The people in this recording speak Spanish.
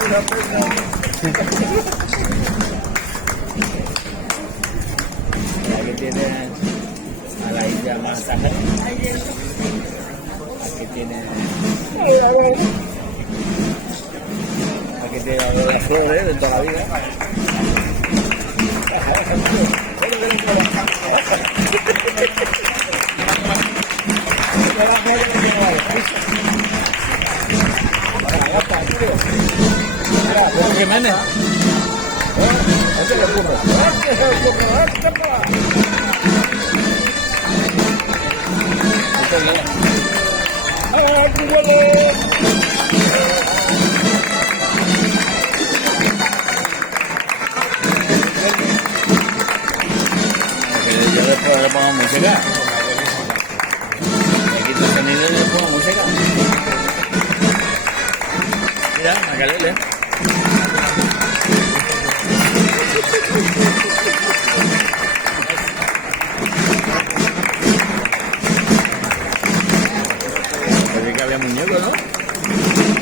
Aquí tiene a la India masaje. Aquí tiene las flores de toda la vida. ¿Cómo Jiménez? Yo después le pongo música. Le quito el sonido y le pongo música. Mira, Macarele. Dedícale a muñeco, ¿no?